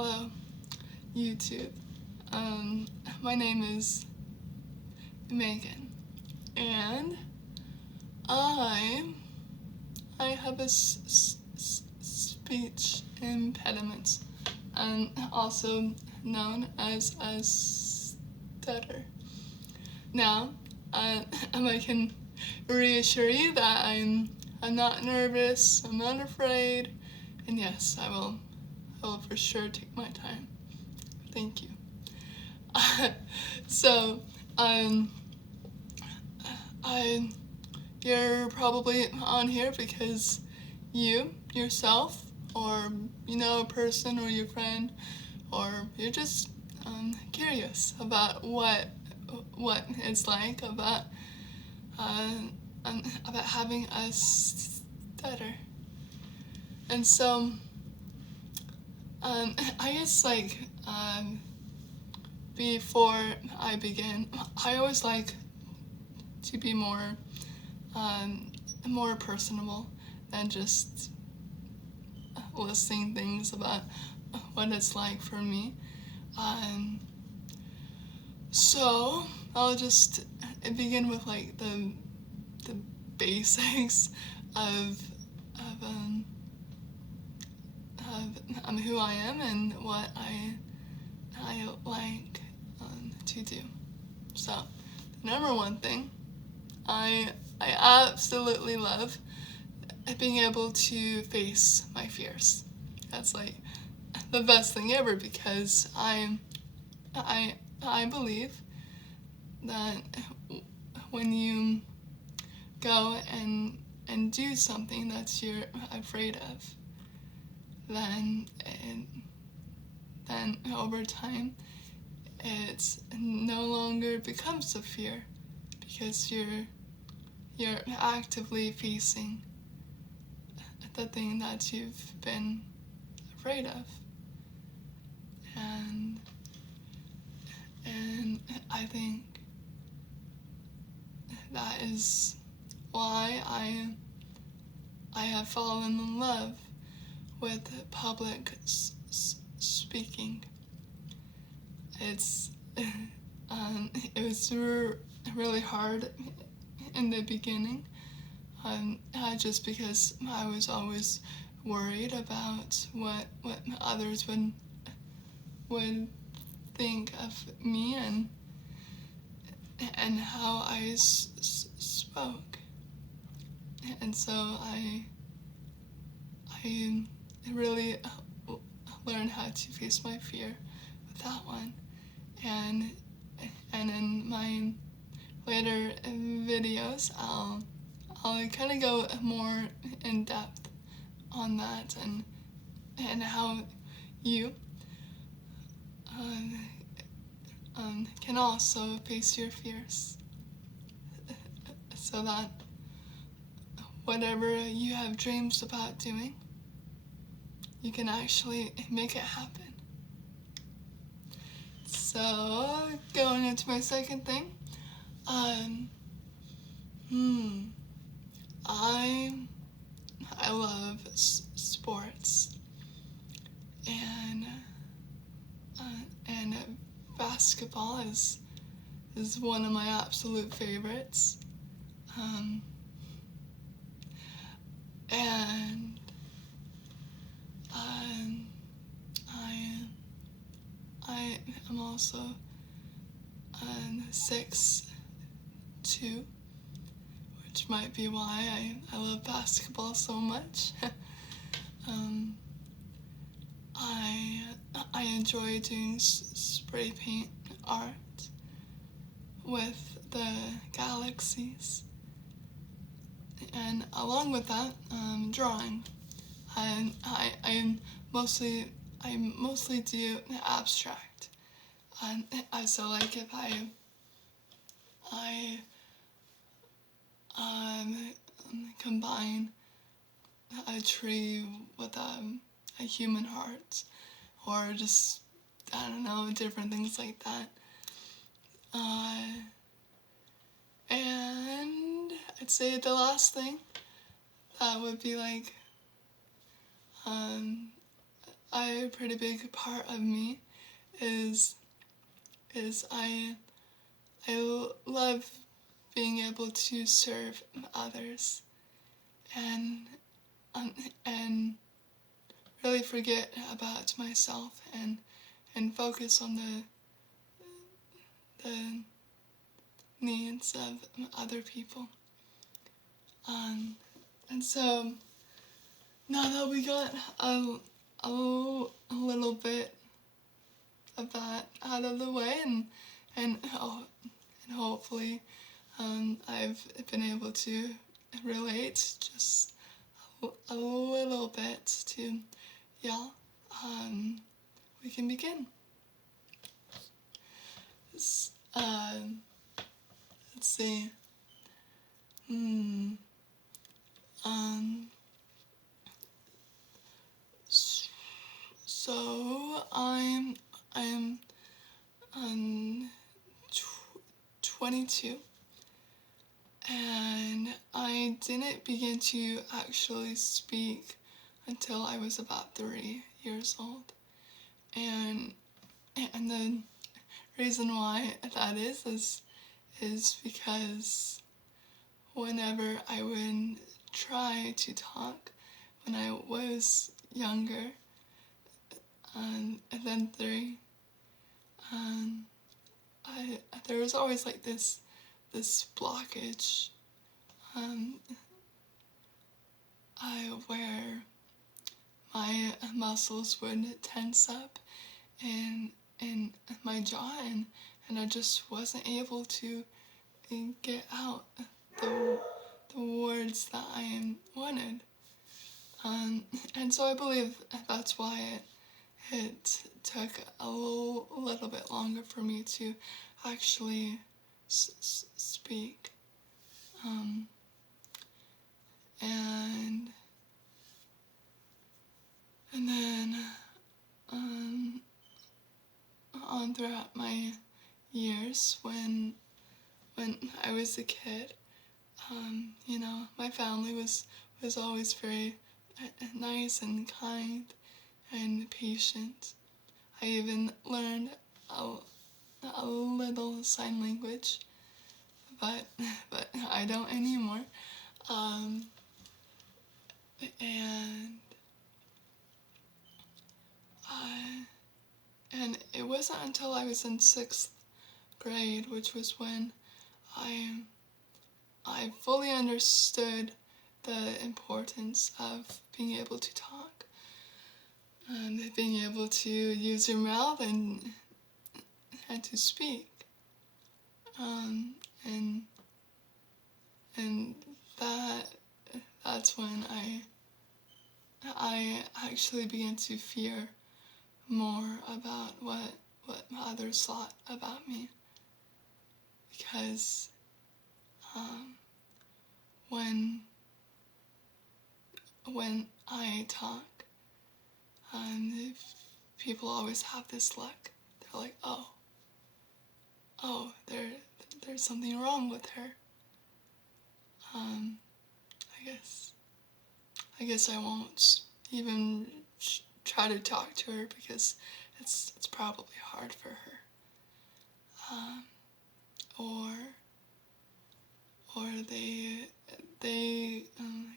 Hello, YouTube. My name is Megan, and I have a speech impediment, and also known as a stutter. Now, I can reassure you that I'm not nervous. I'm not afraid, and yes, I will for sure take my time. Thank you. So, you're probably on here because you, yourself, or you know a person or your friend, or you're just curious about what it's like about having a stutter. And so, I guess before I begin, I always like to be more personable than just listing things about what it's like for me. So I'll just begin with like the basics of who I am and what I like to do. So the number one thing, I absolutely love being able to face my fears. That's like the best thing ever because I believe that when you go and do something that you're afraid of, then over time it no longer becomes a fear because you're actively facing the thing that you've been afraid of. And I think that is why I have fallen in love with public speaking. It was really hard in the beginning, just because I was always worried about what others would think of me and how I spoke. And so I really learned how to face my fear with that one. And in my later videos, I'll kind of go more in depth on that and how you can also face your fears, so that whatever you have dreams about doing, you can actually make it happen. So, going into my second thing, I love sports, and basketball is one of my absolute favorites. And I am also 6'2", which might be why I love basketball so much. I enjoy doing spray paint art with the galaxies, and along with that, drawing. I mostly do abstract. So like if I combine a tree with a human heart, or just, I don't know, different things like that. And I'd say the last thing that would be like a pretty big part of me is I love being able to serve others and um, and really forget about myself and focus on the needs of other people. And so now that we got a little bit of that out of the way, and hopefully I've been able to relate just a little bit to y'all. We can begin. Let's see. Um, so I'm 22, and I didn't begin to actually speak until I was about 3 years old, and the reason why that is because whenever I would try to talk when I was younger, and then 3, there was always like this blockage, where my muscles would tense up in my jaw, and I just wasn't able to get out the words that I wanted. And so I believe that's why it took a little bit longer for me to actually speak. And then on throughout my years when I was a kid, my family was always very nice and kind and patient. I even learned a little sign language, but I don't anymore. And and it wasn't until I was in 6th grade, which was when I fully understood the importance of being able to talk and being able to use your mouth and to speak. And that's when I actually began to fear more about what others thought about me, because when I talk, people always have this look. They're like, oh, there's something wrong with her. I guess I won't even try to talk to her because it's probably hard for her. Or they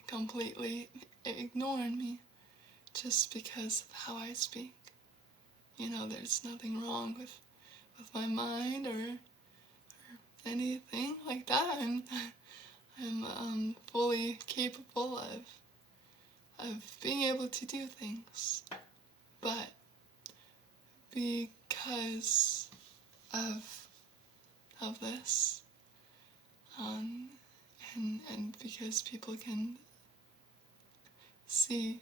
completely ignore me just because of how I speak. There's nothing wrong with my mind or anything like that. I'm fully capable of being able to do things, but because of this, and because people can see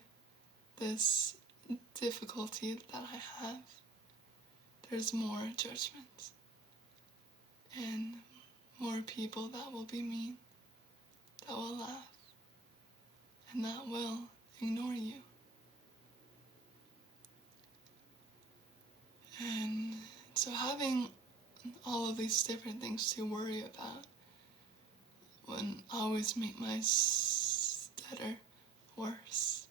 this difficulty that I have, there's more judgment and more people that will be mean, that will laugh, and that will ignore you. And so having all of these different things to worry about would always make my stutter worse.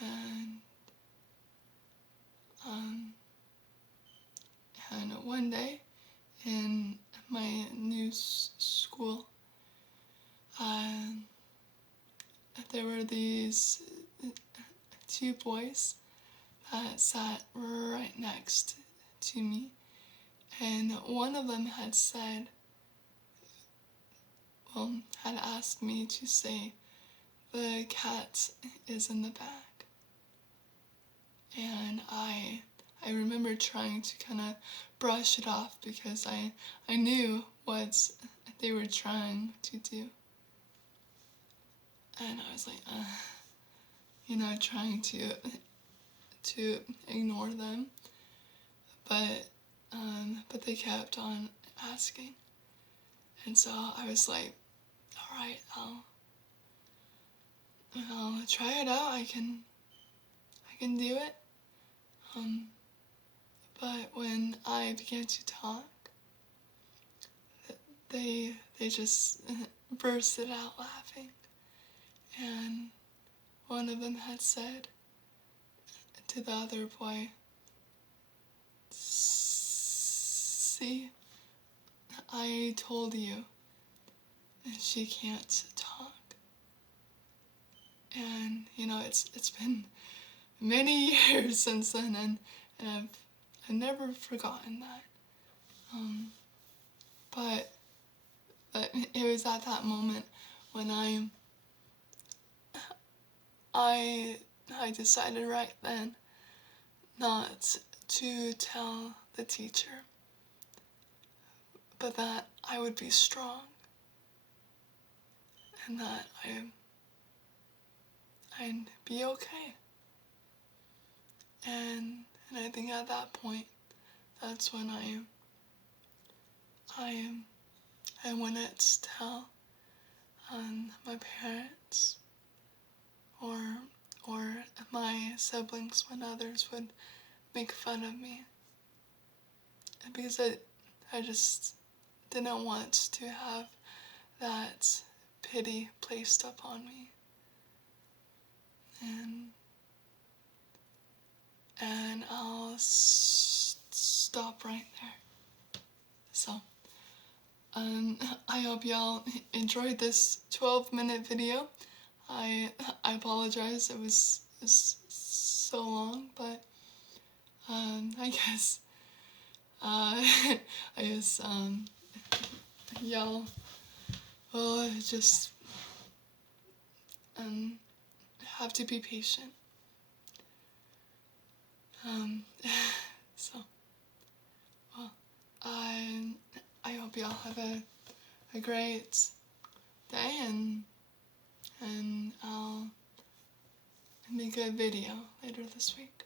And and one day in my new school, there were these two boys that sat right next to me, and one of them had had asked me to say, "The cat is in the bag." And I remember trying to kind of brush it off because I knew what they were trying to do. And I was like, trying to ignore them, but they kept on asking, and so I was like, all right, I'll try it out. I can do it. But when I began to talk, they just bursted out laughing, and one of them had said to the other boy, "See, I told you she can't talk." And it's been many years since then, and I've never forgotten that. But it was at that moment when I decided right then not to tell the teacher, but that I would be strong, and that I'd be okay. And I think at that point, that's when I wouldn't tell my parents or my siblings when others would make fun of me, because I just didn't want to have that pity placed upon me. And I'll stop right there. So, I hope y'all enjoyed this 12-minute video. I apologize, it was so long, but I guess y'all will just have to be patient. So, well, I hope y'all have a great day, and I'll make a video later this week.